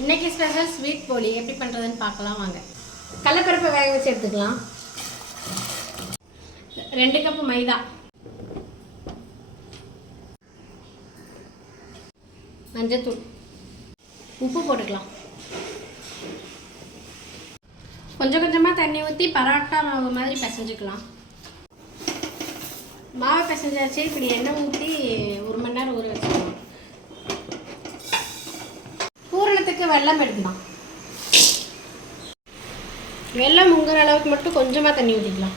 இன்னைக்கு special sweet போலி எப்படி பண்ணுறதுன்னு பார்க்கலாம் வாங்க. கடலைப்பருப்பை வேக வச்சு எடுத்துக்கலாம். 2 கப் மைதா, மஞ்சத்தூள், உப்பு போட்டுக்கலாம். கொஞ்சம் கொஞ்சமாக தண்ணி ஊற்றி பரோட்டா மாவு மாதிரி பிசைஞ்சுக்கலாம். மாவை பிசைஞ்சாச்சு. இப்படி எண்ணெய் ஊற்றி 1 மணி நேரம் ஊற வச்சுக்கலாம். பூரணத்துக்கு வெல்லம் எடுத்துக்கலாம். வெல்லம் முங்குற அளவுக்கு மட்டும் கொஞ்சமாக தண்ணி ஊற்றிக்கலாம்.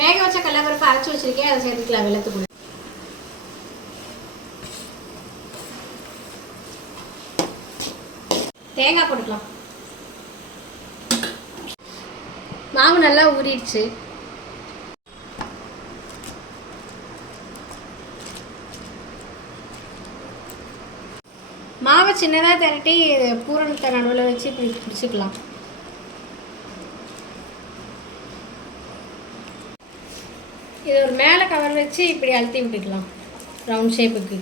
வேக வச்ச கடலைப்பருப்பு அரைச்சி வச்சிருக்கேன், அதை சேர்த்துக்கலாம். வெல்லத்துக்குள்ள தேங்காய் போட்டுக்கலாம். மாவு நல்லா ஊறிடுச்சு. மாவை சின்னதாக திரட்டி பூரணத்தை நடுவில் வச்சு இப்படி பிடிச்சிக்கலாம். இது ஒரு மேலே கவர் வச்சு இப்படி அழுத்தி விட்டுக்கலாம் ரவுண்ட் ஷேப்புக்கு.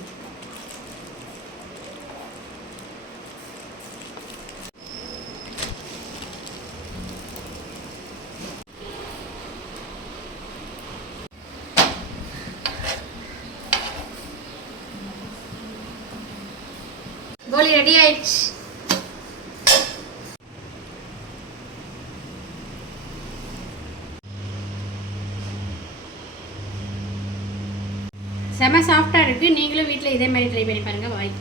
போலி ரெடி ஆயிடுச்சு. செம சாஃப்டாக இருக்குது. நீங்களும் வீட்டில் இதே மாதிரி ட்ரை பண்ணி பாருங்கள். பாய்.